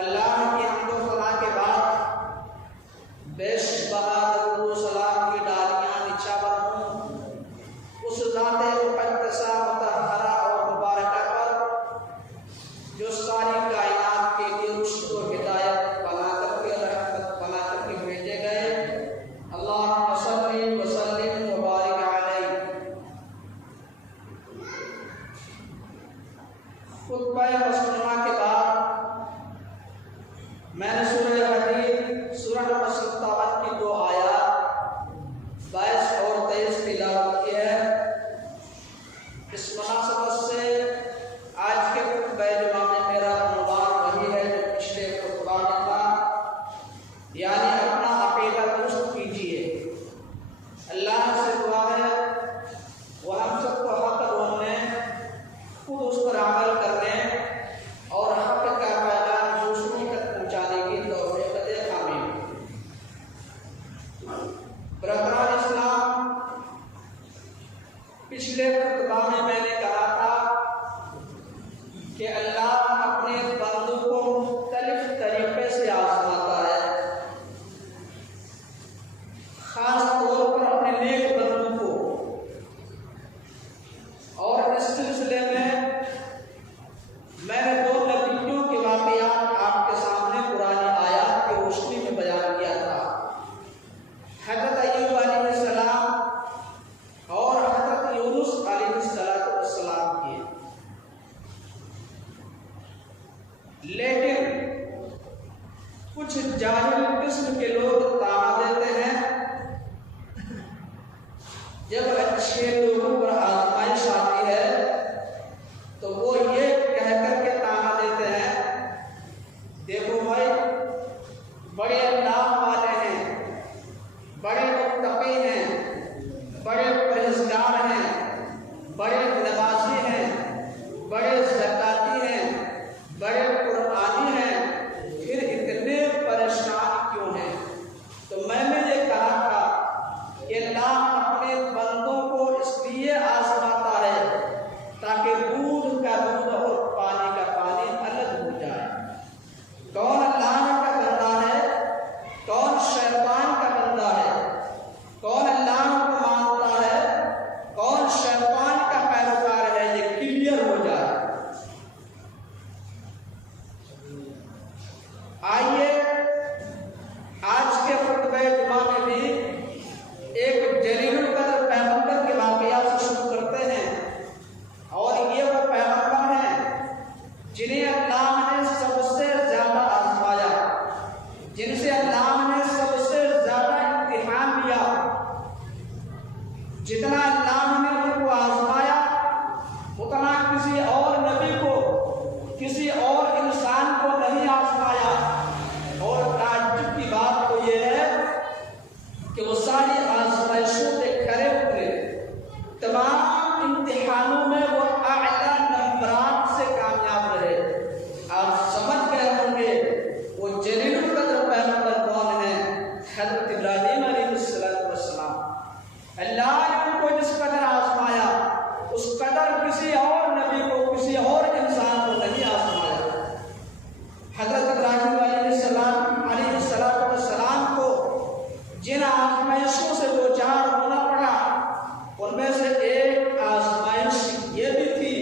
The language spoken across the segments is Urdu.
اللہ میں نے سورہ حدید سورہ نمبر 57 کی 2 آیات 22 اور 23 تلاوت کی ہے۔ اس مناسبت سے آج کے خطبہ جمعہ میں میرا عنوان وہی ہے جو پچھلے خطبہ میں تھا، یعنی اپنا عقیدہ درست کیجیے۔ اللہ سے دعا ہے وہ ہم سب کو حق بولنے، خود اس پر عمل کرنے اور حق کا پیغام دوسروں تک پہنچانے کی توفیق دے، آمین۔ برادران اسلام، پچھلے خطبہ میں نے کہا تھا کہ اللہ اپنے بندوں کو مختلف طریقے سے آزماتا ہے، خاص طور پر اپنے نیک بندوں کو، اور اس سلسلے میں نے 2 نبیوں کے واقعات آپ کے سامنے قرآن آیات کی روشنی میں بیان کیا تھا۔ حضرت ایوب علیہ السلام اور حضرت یونس علیہ السلام کی۔ لیکن کچھ جاہل قسم کے لوگ تانا دیتے ہیں، جب اچھے لوگوں پر آزمائش آتی ہے تو وہ یہ کہہ کر کے تانا دیتے ہیں، دیکھو بھائی بڑے اللہ والے ہیں، بڑے متقی ہیں، بڑے پرہیزگار ہیں، بڑے نمازی ہیں، بڑے زکاتی ہیں، بڑے قرآنی ہیں، پھر اتنے پریشان کیوں ہیں؟ تو میں نے یہ کہا تھا کہ اللہ اپنے بندوں کو اس لیے آزماتا ہے تاکہ دودھ کا دودھ اور پانی کا پانی الگ ہو جائے۔ کون اللہ کا بندہ ہے، کون شیطان کا بندہ ہے، کون اللہ کو مانتا ہے، کون شیطان کا پیروکار ہے، یہ کلیئر ہو جائے۔ آئیے آج کے خطبہ جمعہ میں بھی ایک جلیل القدر پیغمبر کے واقعات سے شروع کرتے ہیں، اور یہ وہ پیغمبر ہیں جنہیں اللہ نے سب سے زیادہ آزمایا، جن سے اللہ نے سب سے زیادہ امتحان لیا۔ جتنا اللہ نے ان کو آزمایا اتنا کسی اور نبی کو، کسی اور انسان کو نہیں آزمایا۔ اور تعجب کی بات تو یہ ہے کہ وہ ساری آزمائشوں سے کھڑے اترے، تمام امتحانوں میں وہ اعلیٰ نمبرات سے کامیاب رہے۔ آپ سمجھ گئے ہوں گے وہ جلیل القدر پیغمبر کون ہے؟ حضرت ابراہیم علیہ السلام۔ اللہ نے ان کو جس قدر آزمایا اس قدر کسی اور نبی کو، کسی اور انسان کو نہیں آزمایا۔ حضرت ابراہیم علیہ السلام کو جن آزمائشوں سے دو چار ہونا پڑا، ان میں سے ایک آزمائش یہ بھی تھی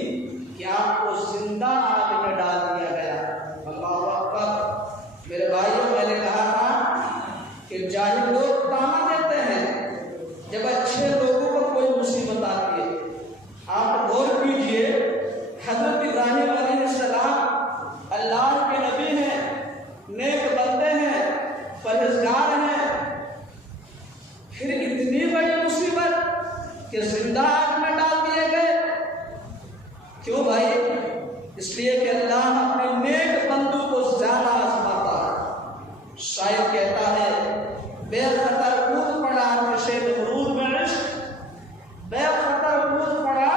کہ آپ کو زندہ آگ میں ڈال دیا گیا۔ اللہ اکبر۔ میرے بھائیوں، میں نے کہا تھا کہ جاہل لوگ تانا دیتے ہیں جب اچھے لوگوں پر کوئی مصیبت آتی ہے۔ آپ غور کیجئے، حضرت ابراہیم علیہ السلام اللہ کے نبی ہیں، نیک بندے ہیں، پرہیزگار ہیں، پھر اتنی بڑی مصیبت کہ زندہ آگ میں ڈال دیے گئے۔ کیوں بھائی؟ اس لیے کہ اللہ اپنے نیک بندوں کو زیادہ آزماتا ہے۔ شاعر کہتا ہے، بے خطر کود پڑا آتش نمرود میں عشق، بے خطر کود پڑا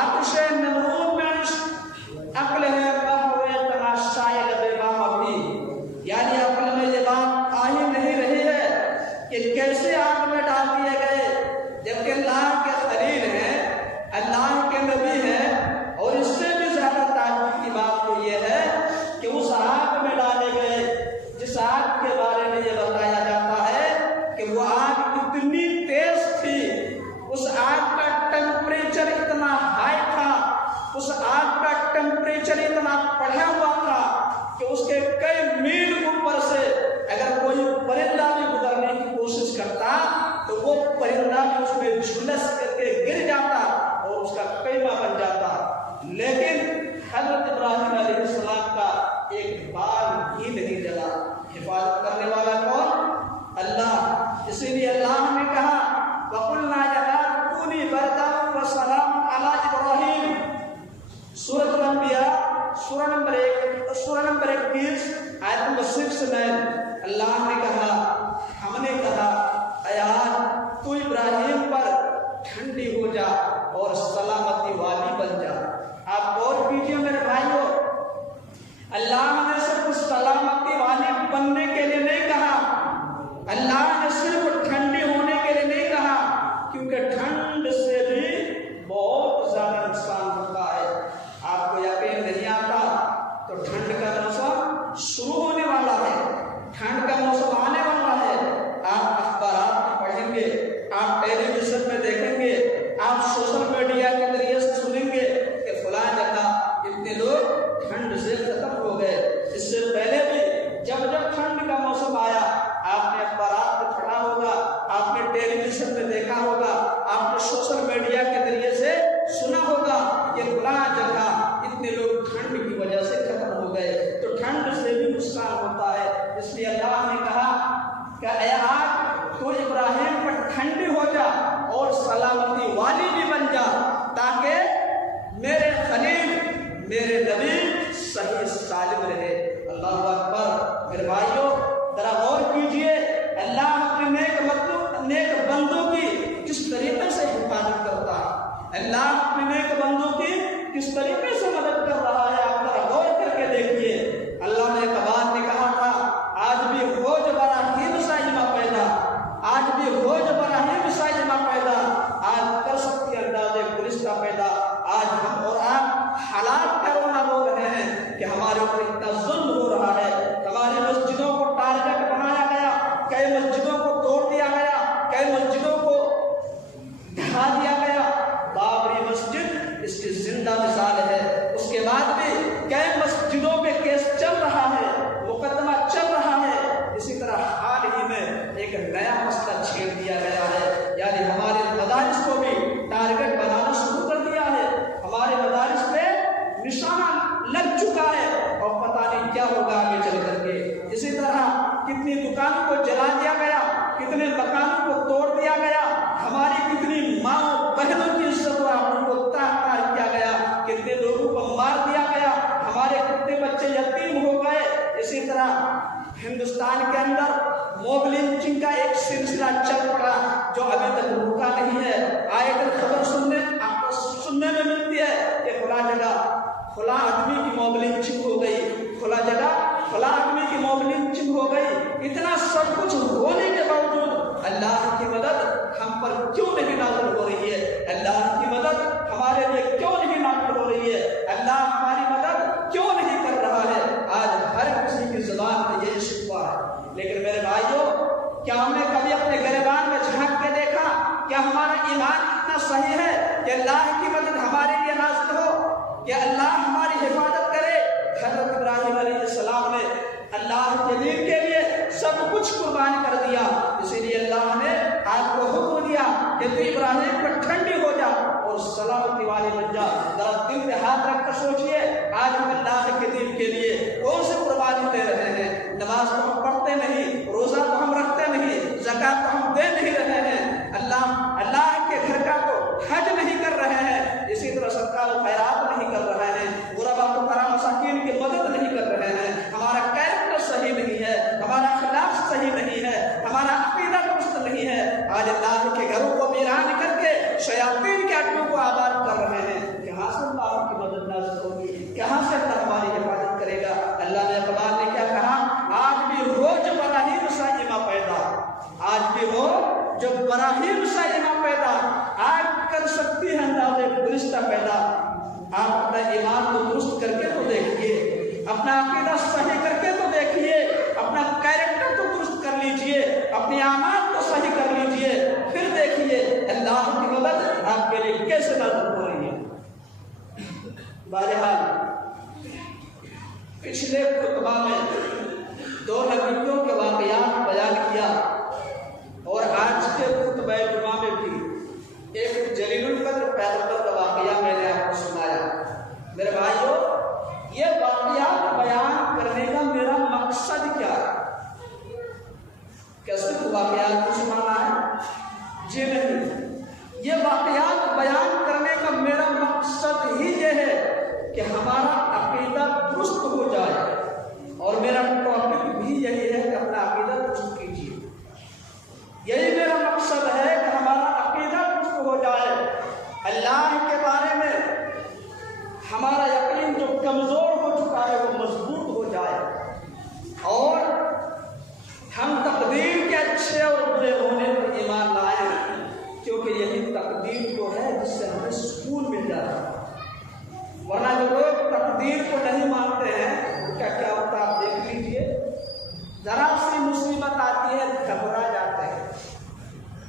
آتش نمرود میں عشق، عقل ہے بہوے تماشائے لبِ باہ بھی۔ یعنی عقل میں یہ بات آ ہی نہیں رہی ہے کہ کیسے آگ میں ڈال دیے گئے، جبکہ اللہ کے خلیل ہیں، اللہ کے نبی ہیں، اور اس سے بھی زیادہ تعجب کی بات تو یہ ہے کہ اس آگ میں ڈالے گئے جس آگ کے بارے میں یہ بتایا جاتا ہے کہ وہ آگ اتنی تیز تھی، اس آگ کا ٹیمپریچر اتنا ہائی تھا، اس آگ کا ٹیمپریچر اتنا بڑھا ہوا تھا کہ اس کے کئی میل اوپر سے اگر کوئی پرندہ بھی گزرنے کی کوشش کرتا تو وہ پرندہ بھی اس میں جھلس کر کے گر جاتا اور اس کا قیمہ بن جاتا۔ لیکن حضرت ابراہیم علیہ السلام کا ایک بال ہی نہیں جلا۔ حفاظت کرنے والا کون؟ اللہ۔ اسی لیے اللہ نے کہا وَقُلْنَا يَا نَارُ كُونِي بَرْدًا وَسَلَامًا عَلَىٰ إِبْرَاهِيمَ، سورۃ الانبیاء سورہ نمبر 21 آیت نمبر 6 میں اللہ نے کہا، ہم نے کہا اے آگ تو ابراہیم پر ٹھنڈی ہو جا اور سلامتی والی بن جا۔ آپ غور کیجیے میرے بھائیوں، اللہ نے صرف سلامتی والی بننے کے لیے نہیں کہا، اللہ نے صرف ٹھنڈی ہونے کے لیے نہیں کہا، کیونکہ ٹھنڈ سے بھی بہت زیادہ نقصان ہوتا ہے۔ آپ کو یقین نہیں آتا تو ٹھنڈ کا موسم شروع ہونے والا ہے، ٹھنڈ کا موسم آنے والا ہے۔ آپ اخبارات میں پڑھیں گے، آپ ٹیلی ویژن میں دیکھیں گے، آپ سوشل میڈیا کے ذریعے سے سنیں گے کہ فلاں جگہ اتنے لوگ ٹھنڈ سے ختم ہو گئے۔ اس سے پہلے بھی جب ٹھنڈ کا موسم آیا آپ نے اخبارات میں پڑھا ہوگا، آپ نے ٹیلی ویژن میں دیکھا ہوگا، آپ نے سوشل میڈیا کے ذریعے سے سنا ہوگا کہ فلاں جگہ اتنے لوگ ٹھنڈ کی وجہ سے ختم ہو گئے۔ تو ٹھنڈ سے بھی نقصان ہوتا ہے، اس لیے اللہ نے کہا کہ اے آگ تو ابراہیم پر ٹھنڈی ہو جا اور سلامتی والی بھی بن جا، تاکہ میرے خلیل میرے نبی صحیح سالم رہے۔ اللہ اکبر۔ میرے بھائیوں ذرا غور کیجئے، اللہ اپنے نیک بندوں کی کس طریقے سے حفاظت کرتا ہے، اللہ اپنے نیک بندوں کی کس طریقے سے مدد کر رہا ہے۔ آپ ذرا غور کر کے دیکھیے، اللہ نے کبار نے کہا تھا آج بھی ہو جب براہیم سائمہ پیدا، آج بھی ہو جب براہیم سائمہ پیدا، آج کر سکتی انداز پولیس کا پیدا۔ آج ہم اور آپ حالات کا رونا رو رہے ہیں کہ ہمارے اوپر اتنا ظلم ہو رہا ہے، ہماری مسجدوں کو ٹارگٹ بنایا گیا، کئی مسجدوں کو توڑ دیا گیا، کئی مسجدوں کو ڈھا دیا گیا۔ بابری مسجد اس کی زندہ مثال ہے، اس کے بعد بھی کئی مسجدوں میں کیس چل رہا ہے، مقدمہ چل رہا ہے۔ اسی طرح حال ہی میں ایک نیا مسئلہ چھیڑ دیا گیا ہے، یعنی ہمارے مدارس کو بھی ٹارگٹ بنانا شروع کر دیا ہے، ہمارے مدارس پہ نشانہ لگ چکا ہے اور پتہ نہیں کیا ہوگا آگے چل کر کے۔ اسی طرح کتنی دکانوں کو جلا دیا گیا، کتنے مکانوں کو توڑ دیا گیا، ہماری کتنی ماں بہنوں کی عزت و آبرو کو تاخیر کیا گیا، کتنے لوگوں کو مار دیا گیا، ہمارے کتنے بچے یتیم ہو گئے۔ اسی طرح ہندوستان کے اندر موب لنچنگ کا ایک سلسلہ چل پڑا جو ابھی تک رکا نہیں ہے۔ آئے دن خبر سننے میں ملتی ہے کہ فلاں جگہ فلاں آدمی کی موب لنچنگ ہو گئی، فلاں جگہ فلاں آدمی کی موب لنچنگ ہو گئی۔ اتنا سب کچھ ہونے کے باوجود اللہ کی مدد ہم پر کیوں نہیں نازل ہو رہی ہے؟ اللہ کی مدد ہمارے لیے کیوں نہیں نازل ہو رہی ہے؟ اللہ ہماری مدد کیوں نہیں کر رہا ہے؟ آج ہر کسی کی زبان میں یہ شکوہ ہے، لیکن میرے بھائیوں کیا ہم نے کبھی اپنے گریبان میں جھانک کے دیکھا کیا ہمارا ایمان اتنا صحیح ہے کہ اللہ کی مدد ہمارے لیے نازل ہو، کہ اللہ ہماری حفاظت کرے؟ حضرت ابراہیم علیہ السلام نے اللہ کے دین کے لیے سب کچھ قربان کر دیا، اسی لیے اللہ نے آپ کو حکم دیا کہ تو ابراہیم پر ٹھنڈی ہو جا اور سلامتی والی بن جا۔ ذرا دل پہ ہاتھ رکھ کر سوچئے، آج ہم اللہ کے دین کے لیے کون سے قربانی دے رہے ہیں؟ نماز تو ہم پڑھتے نہیں، روزہ تو ہم رکھتے نہیں، زکوٰۃ تو ہم دے نہیں رہے ہیں، اللہ کے گھر کا تو حج نہیں کر رہے ہیں، اسی طرح صدقہ و خیرات نہیں کر رہے ہیں، غرباء فقراء مساکین کی مدد نہیں کر رہے ہیں، ہمارا کیریکٹر صحیح نہیں ہے، ہمارا اخلاق صحیح نہیں ہے، ہمارا عقیدہ درست نہیں ہے۔ آج اللہ کے گھروں کو ویران کر کے شیاطین کے اڈوں کو آباد کر رہے ہیں۔ کہاں سے اللہ کی مدد نازل ہوگی؟ کہاں سے اللہ ہماری حفاظت کرے گا؟ اللہ نے اقبال نے کیا کہا؟ آج بھی ہو جو براہیم سائمہ پیدا، آج بھی ہو جو براہیم سائمہ پیدا، آج کر سکتی ہے انداز گزشتہ پیدا۔ آپ اپنا ایمان کو درست کر کے تو دیکھیے، اپنا عقیدہ صحیح کر کے تو دیکھیے، اپنا کیریکٹر تو درست کر لیجئے، اپنی اعمال تو صحیح کر لیجئے، پھر دیکھیے اللہ کی مدد آپ کے لیے کیسے نازل ہو رہی ہے۔ بہرحال پچھلے خطبہ میں دو نبیوں کے واقعات بیان کیا اور آج کے خطبہ جمعہ میں بھی ایک جلیل القدر پیغمبر کا واقعہ میں نے آپ کو سنایا۔ میرے بھائیوں یہ واقعات بیان کرنے کا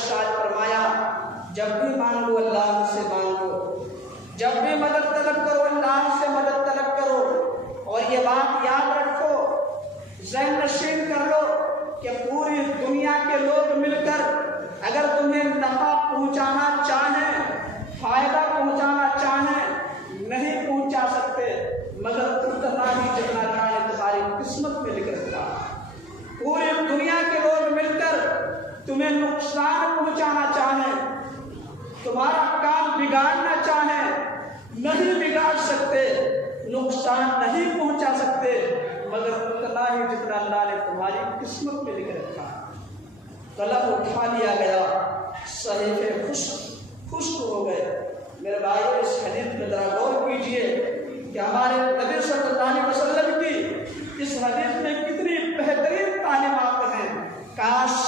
ارشاد فرمایا جب بھی مانگو اللہ سے مانگو، جب بھی مدد طلب کرو اللہ سے مدد طلب کرو، اور یہ بات یاد رکھو، ذہن نشین کر لو کہ پوری دنیا کے لوگ مل کر اگر تمہیں نفع پہنچانا چاہیں، فائدہ پہنچانا چاہیں، نہیں پہنچا سکتے مگر اتنا ہی جتنا اللہ نے تمہاری قسمت میں لکھ رکھا۔ پوری دنیا کے لوگ مل کر تمہیں نقصان پہنچانا چاہیں، تمہارا کام بگاڑنا چاہیں، نہیں بگاڑ سکتے، نقصان نہیں پہنچا سکتے مگر اتنا ہی جتنا اللہ نے تمہاری قسمت میں لکھ رکھا۔ قلم اٹھا لیا گیا، صحیفے خشک ہو گئے۔ میرے بھائیو اس حدیث میں ذرا غور کیجئے کہ ہمارے نبی صلی اللہ علیہ وسلم کی اس حدیث میں کتنی بہترین تعلیمات ہیں۔ کاش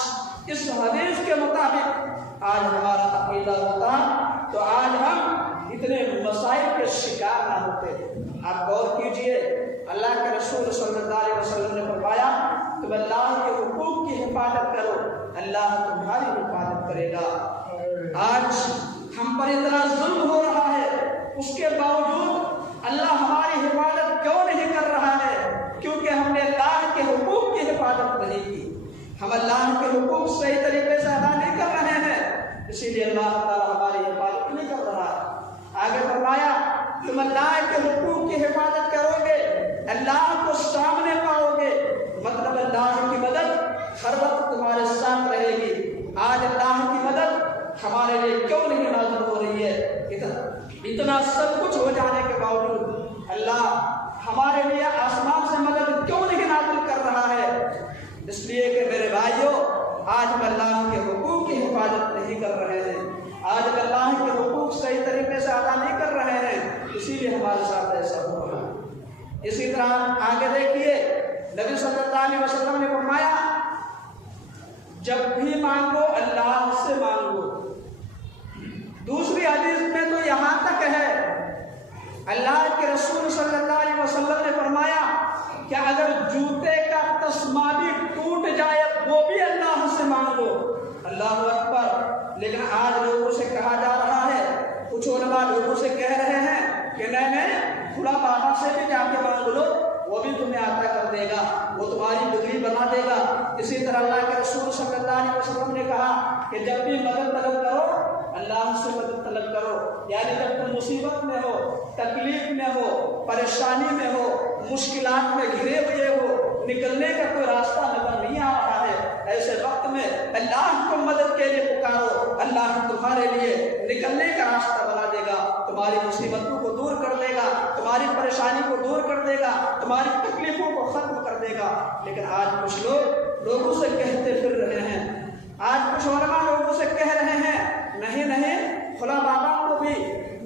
اس حدیث کے مطابق آج ہمارا عقیدہ ہوتا تو آج ہم اتنے مسائل کے شکار نہ ہوتے۔ آپ غور کیجئے، اللہ کے رسول صلی اللہ علیہ وسلم نے فرمایا تم اللہ کے حقوق کی حفاظت کرو، اللہ تمہاری حفاظت کرے گا۔ آج ہم پر اتنا ظلم ہو رہا ہے، اس کے باوجود اللہ ہماری حفاظت کیوں نہیں کر رہا ہے؟ کیونکہ ہم نے اللہ کے حقوق کی حفاظت نہیں کی، ہم اللہ کے حقوق صحیح طریقے سے ادا نہیں کر رہے ہیں، اسی لیے اللہ تعالیٰ ہماری حفاظت نہیں کر رہا ہے۔ آگے فرمایا تم اللہ کے حقوق کی حفاظت کرو گے، اللہ کو سامنے پاؤ گے، مطلب اللہ کی مدد ہر وقت تمہارے ساتھ رہے گی۔ آج اللہ کی مدد ہمارے لیے کیوں نہیں نازل ہو رہی ہے؟ اتنا سب کچھ ہو جانے کے باوجود اللہ ہمارے لیے آسمان سے مدد کیوں نہیں نازل کر رہا ہے؟ اس لیے کہ میرے بھائیوں آج ہم اللہ کے حقوق کی حفاظت نہیں کر رہے ہیں، آج ہم اللہ کے حقوق صحیح طریقے سے ادا نہیں کر رہے ہیں، اسی لیے ہمارے ساتھ ایسا ہو رہا ہے۔ اسی طرح آگے دیکھیے نبی صلی اللہ علیہ وسلم نے فرمایا جب بھی مانگو اللہ سے مانگو۔ دوسری حدیث میں تو یہاں تک ہے، اللہ کے رسول صلی اللہ علیہ وسلم نے فرمایا کہ اگر جوتے کا تسمہ بھی ٹوٹ جائے وہ بھی اللہ سے مانگو۔ اللہ اکبر۔ لیکن آج لوگوں سے کہا جا رہا ہے، کچھ علماء لوگوں سے کہہ رہے ہیں کہ نہیں خدا بابا سے بھی جا کے مانگ لو، وہ بھی تمہیں عطا کر دے گا، وہ تمہاری بگڑی بنا دے گا۔ اسی طرح اللہ کے رسول صلی اللہ علیہ وسلم نے کہا کہ جب بھی مدد طلب کرو اللہ سے مدد طلب کرو، یعنی جب تم مصیبت میں ہو، تکلیف میں ہو، پریشانی میں ہو، مشکلات میں گھرے ہوئے ہو، نکلنے کا کوئی راستہ نظر نہیں آ رہا ہے، ایسے وقت میں اللہ کو مدد کے لیے پکارو، اللہ تمہارے لیے نکلنے کا راستہ بنا دے گا، تمہاری مصیبتوں کو دور کر دے گا، تمہاری پریشانی کو دور کر دے گا، تمہاری تکلیفوں کو ختم کر دے گا۔ لیکن آج کچھ لوگ لوگوں سے کہتے پھر رہے ہیں، آج کچھ علماء لوگوں سے کہہ رہے ہیں نہیں خدا بابا کو بھی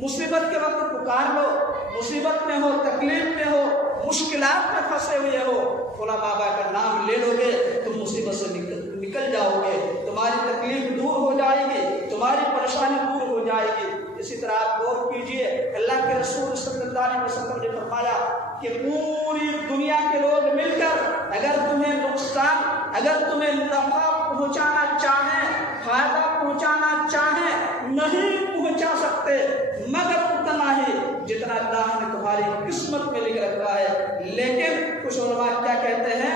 مصیبت کے وقت پکار لو، مصیبت میں ہو، تکلیف میں ہو، مشکلات میں پھنسے ہوئے ہو، خدا بابا کا نام لے لو گے تم مصیبت سے نکل جاؤ گے، تمہاری تکلیف دور ہو جائے گی، تمہاری پریشانی دور ہو جائے گی۔ اسی طرح آپ غور کیجئے، اللہ کے رسول صلی اللہ علیہ وسلم نے فرمایا کہ پوری دنیا کے لوگ مل کر اگر تمہیں نقصان، اگر تمہیں نفع پہنچانا چاہیں، فائدہ پہنچانا چاہیں، نہیں پہنچا سکتے مگر اتنا ہی جتنا اللہ نے تمہاری قسمت میں لکھ رکھا ہے۔ لیکن کچھ علماء کیا کہتے ہیں،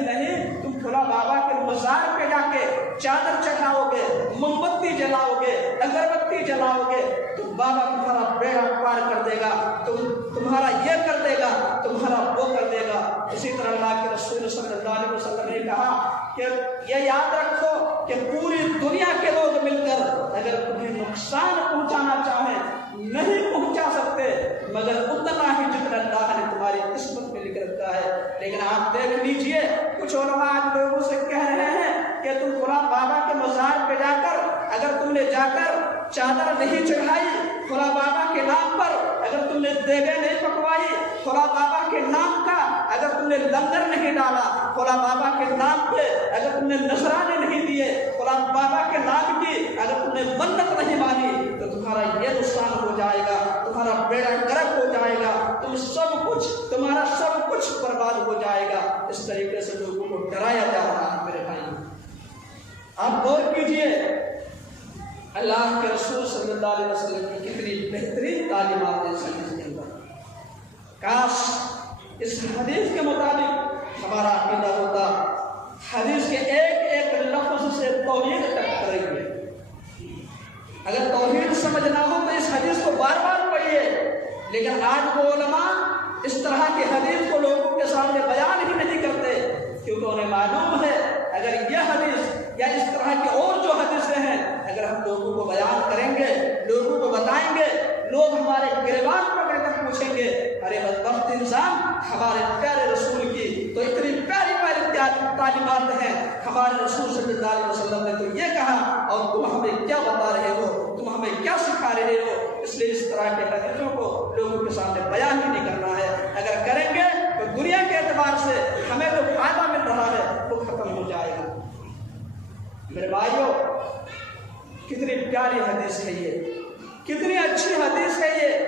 نہیں تم فلاں بابا کے مزار پہ جا کے چادر چڑھاؤ گے، موم بتی جلاؤ گے، اگربتی جلاؤ گے تو بابا تمہارا بیڑا پار کر دے گا، تمہارا یہ کر دے گا، تمہارا وہ کر دے گا۔ اسی طرح اللہ کے رسول صلی اللہ علیہ وسلم نے کہا کہ یہ یاد رکھو کہ پوری دنیا کے لوگ مل کر اگر تمہیں نقصان پہنچانا چاہیں نہیں پہنچا سکتے مگر اتنا ہی جتنا اللہ نے تمہاری قسمت میں لکھ رکھا ہے۔ لیکن آپ دیکھ لیجئے کچھ علماء آج لوگوں سے کہہ رہے ہیں کہ تم فلاں بابا کے مزار پہ جا کر اگر تم نے جا کر چادر نہیں چڑھائی فلاں بابا کے نام پر، اگر تم نے دیگیں نہیں پکوائی فلاں بابا کے نام کا، اگر تم نے لنگر نہیں ڈالا فلاں بابا کے نام پہ، اگر تم نے نذرانے نہیں دیے فلاں بابا کے نام کی، اگر تم نے منت نہیں مانی تو تمہارا یہ نقصان ہو جائے گا، تمہارا بیڑا غرق ہو جائے گا، تمہارا سب کچھ برباد ہو جائے گا۔ اس طریقے سے لوگوں کو ڈرایا جا رہا ہے۔ میرے بھائی آپ غور کیجئے، اللہ کے رسول صلی اللہ علیہ وسلم کی کتنی بہترین تعلیمات ہیں اس حدیث کے اندر. کاش اس حدیث کے مطابق ہمارا عقیدہ ہوتا. حدیث کے ایک ایک لفظ سے توحید تک رہی ہے. اگر توحید سمجھنا ہو تو اس حدیث کو بار بار پڑھیے. لیکن آج وہ علماء اس طرح کی حدیث کو لوگوں کے سامنے بیان ہی نہیں کرتے، کیونکہ انہیں معلوم ہے اگر یہ حدیث یا اس طرح کی اور جو حدیثیں ہیں اگر ہم لوگوں کو بیان کریں گے، لوگوں کو بتائیں گے، لوگ ہمارے گریبان پکڑ کر پوچھیں گے ارے بدبخت انسان، ہمارے پیارے رسول کی تو اتنی پیاری پیاری تعلیمات ہیں، ہمارے رسول صلی اللہ علیہ وسلم نے تو یہ کہا اور تم ہمیں کیا بتا رہے ہو، تم ہمیں کیا سکھا رہے ہو. اس لیے اس طرح کے حدیثوں کو لوگوں کے سامنے بیان ہی نہیں کرنا ہے. اگر کریں گے تو دنیا کے اعتبار سے ہمیں جو فائدہ مل رہا ہے وہ ختم ہو جائے گا. میرے بھائیوں، کتنی پیاری حدیث ہے یہ، کتنی اچھی حدیث ہے یہ.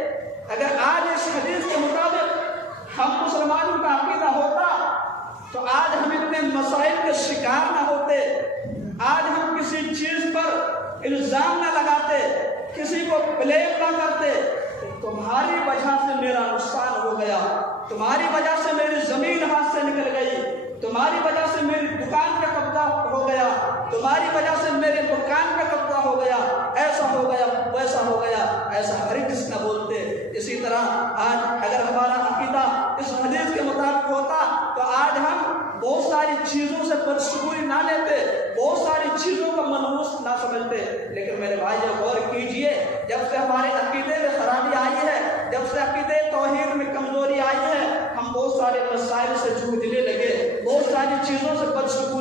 اگر آج اس حدیث کے مطابق ہم مسلمانوں کا عقیدہ ہوتا تو آج ہم اتنے مسائل کے شکار نہ ہوتے، آج ہم کسی چیز پر الزام نہ لگاتے، کسی کو بلیم نہ کرتے. تمہاری وجہ سے میرا نقصان ہو گیا، تمہاری وجہ سے میری زمین ہاتھ سے نکل گئی، تمہاری وجہ سے میری دکان کا قبضہ ہو گیا، تمہاری وجہ سے میرے مکان کا قبضہ ہو گیا، ایسا ہو گیا ویسا ہو گیا، ایسا ہرگز نہ بولتے. اسی طرح آج اگر ہمارا عقیدہ اس حدیث کے مطابق ہوتا تو آج ہم بہت ساری چیزوں سے بدشگونی نہ لیتے، بہت ساری چیزوں کو منحوس نہ سمجھتے. لیکن میرے بھائی غور کیجئے، جب سے ہمارے عقیدے میں خرابی آئی ہے، جب سے عقیدے توحید میں کمزوری آئی ہے، ہم بہت سارے مسائل سے جوجھنے لگے، بہت ساری چیزوں سے بدشگونی